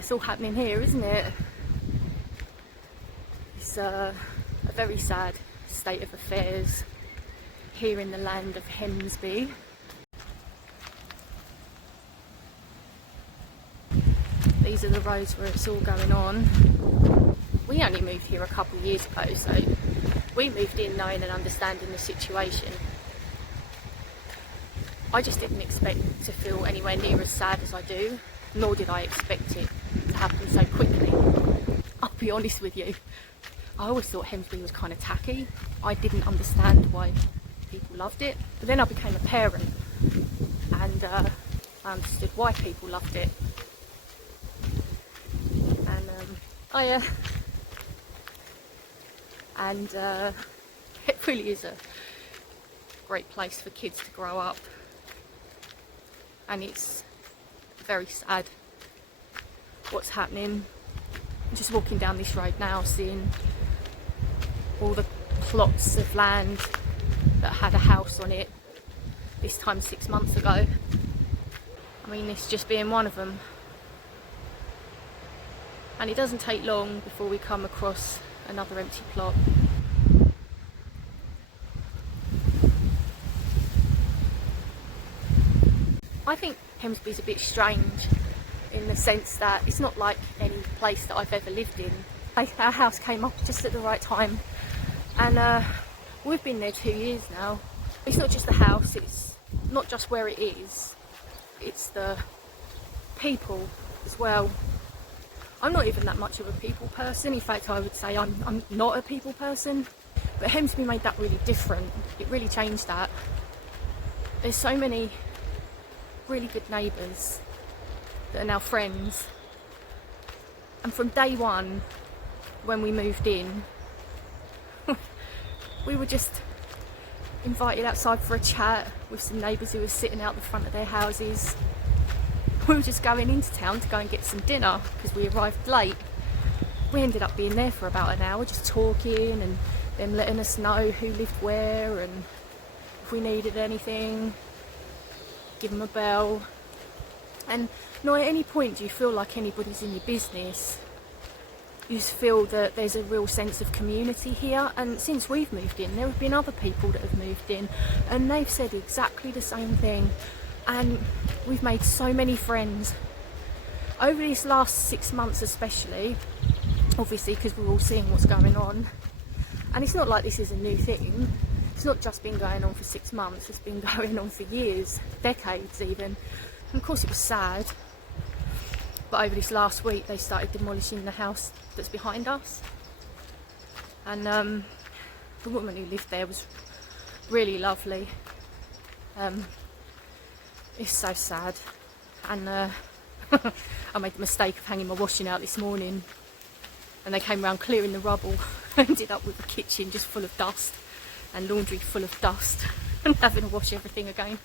that's all happening here, isn't it? It's a very sad state of affairs here in the land of Hemsby. These are the roads where it's all going on. We only moved here a couple of years ago, so we moved in knowing and understanding the situation. I just didn't expect to feel anywhere near as sad as I do, nor did I expect it to happen so quickly. I'll be honest with you, I always thought Hemsby was kind of tacky. I didn't understand why people loved it, but then I became a parent and I understood why people loved it. And it really is a great place for kids to grow up, and it's very sad what's happening. I'm just walking down this road now, seeing all the plots of land that had a house on it this time 6 months ago. I mean, this just being one of them. And it doesn't take long before we come across another empty plot. I think Hemsby's a bit strange in the sense that it's not like any place that I've ever lived in. Our house came up just at the right time, and we've been there 2 years now. It's not just the house, it's not just where it is, it's the people as well. I'm not even that much of a people person. In fact, I would say I'm not a people person. But Hemsby made that really different. It really changed that. There's so many really good neighbours that are now friends. And from day one, when we moved in, we were just invited outside for a chat with some neighbours who were sitting out the front of their houses. We were just going into town to go and get some dinner because we arrived late. We ended up being there for about an hour just talking, and them letting us know who lived where, and if we needed anything, give them a bell. And not at any point do you feel like anybody's in your business. You just feel that there's a real sense of community here. And since we've moved in, there have been other people that have moved in, and they've said exactly the same thing. And we've made so many friends over these last 6 months, especially, obviously because we're all seeing what's going on. And it's not like this is a new thing. It's not just been going on for 6 months, it's been going on for years, decades even. And of course it was sad, but over this last week they started demolishing the house that's behind us. And the woman who lived there was really lovely. It's so sad. And I made the mistake of hanging my washing out this morning, and they came around clearing the rubble. Ended up with the kitchen just full of dust and laundry full of dust and having to wash everything again.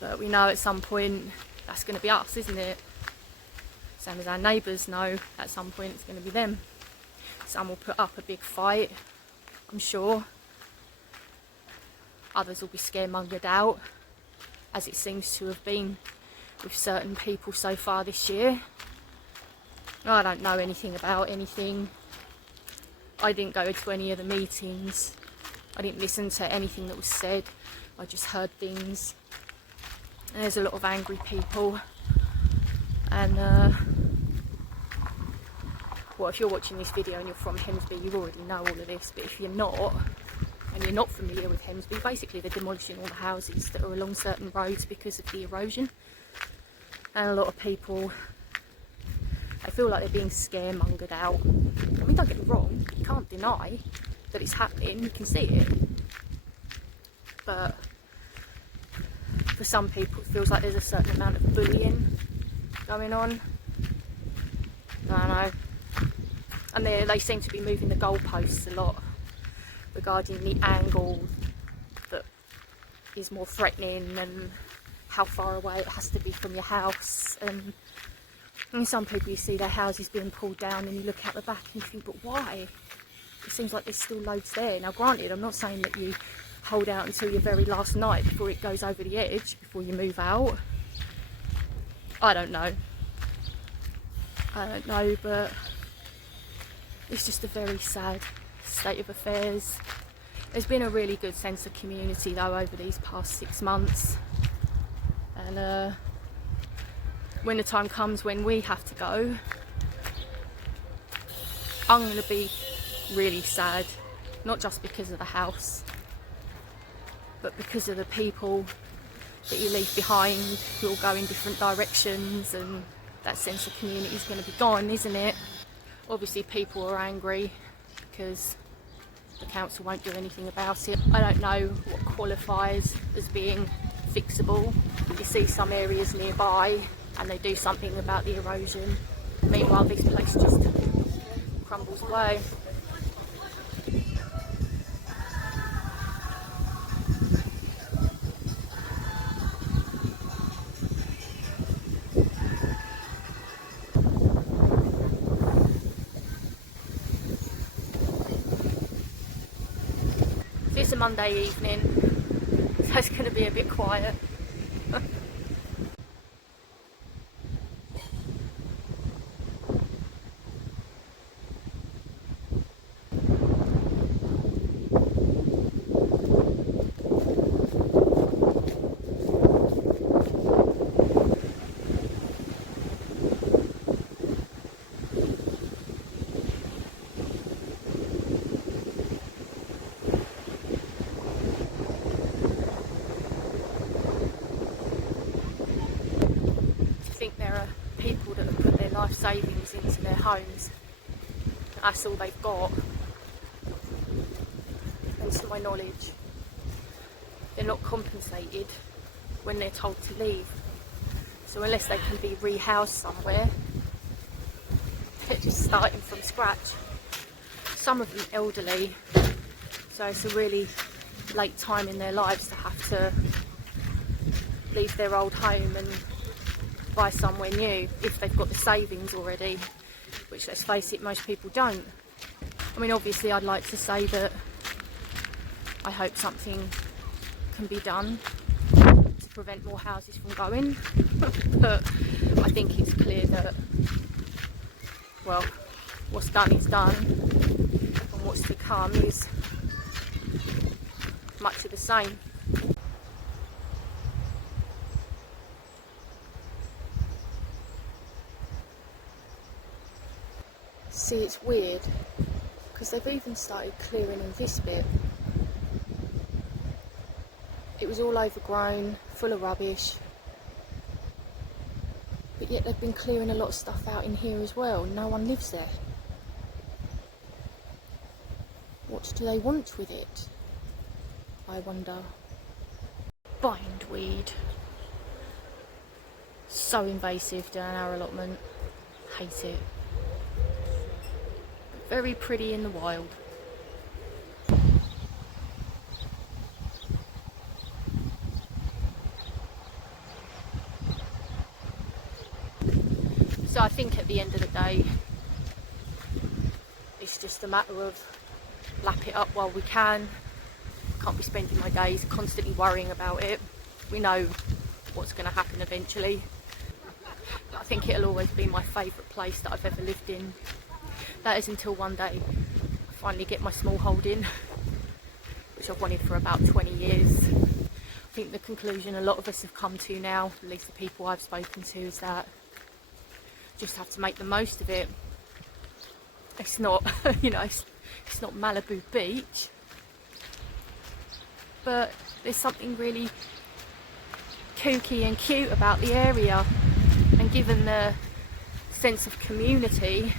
But we know at some point that's going to be us, isn't it? Same as our neighbours know at some point it's going to be them. Some will put up a big fight, I'm sure. Others will be scaremongered out, as it seems to have been with certain people so far this year. I don't know anything about anything. I didn't go to any of the meetings. I didn't listen to anything that was said. I just heard things. And there's a lot of angry people. And well, if you're watching this video and you're from Hemsby, you already know all of this. But if you're not, and you're not familiar with Hemsby, basically they're demolishing all the houses that are along certain roads because of the erosion. And a lot of people, they feel like they're being scaremongered out. I mean, don't get me wrong, you can't deny that it's happening, you can see it. But for some people it feels like there's a certain amount of bullying going on. I don't know. And they seem to be moving the goalposts a lot regarding the angle that is more threatening and how far away it has to be from your house. And some people, you see their houses being pulled down and you look out the back and you think, but why? It seems like there's still loads there. Now granted, I'm not saying that you hold out until your very last night before it goes over the edge, before you move out. I don't know, but it's just a very sad state of affairs. There's been a really good sense of community though over these past 6 months, and when the time comes when we have to go, I'm going to be really sad, not just because of the house, but because of the people that you leave behind who all go in different directions, and that sense of community is going to be gone, isn't it? Obviously people are angry because the council won't do anything about it. I don't know what qualifies as being fixable. You see some areas nearby and they do something about the erosion. Meanwhile this place just crumbles away. It's a Monday evening, so it's going to be a bit quiet. People that have put their life savings into their homes, that's all they've got, and to my knowledge they're not compensated when they're told to leave, so unless they can be rehoused somewhere, they're just starting from scratch. Some of them elderly, so it's a really late time in their lives to have to leave their old home and buy somewhere new if they've got the savings already, which, let's face it, most people don't. I mean, obviously I'd like to say that I hope something can be done to prevent more houses from going, but I think it's clear that, well, what's done is done, and what's to come is much of the same. See, it's weird because they've even started clearing in this bit. It was all overgrown, full of rubbish, but yet they've been clearing a lot of stuff out in here as well. No one lives there. What do they want with it, I wonder? Bindweed. So invasive down our allotment. Hate it. Very pretty in the wild. So I think at the end of the day, it's just a matter of lap it up while we can. Can't be spending my days constantly worrying about it. We know what's going to happen eventually. But I think it'll always be my favourite place that I've ever lived in. That is until one day I finally get my small holding, which I've wanted for about 20 years. I think the conclusion a lot of us have come to now, at least the people I've spoken to, is that just have to make the most of it. It's not, you know, it's not Malibu Beach, but there's something really kooky and cute about the area, and given the sense of community,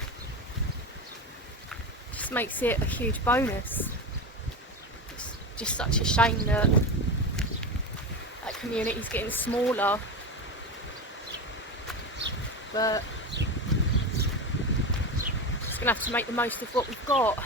just makes it a huge bonus. It's just such a shame that that community's getting smaller, but just gonna have to make the most of what we've got.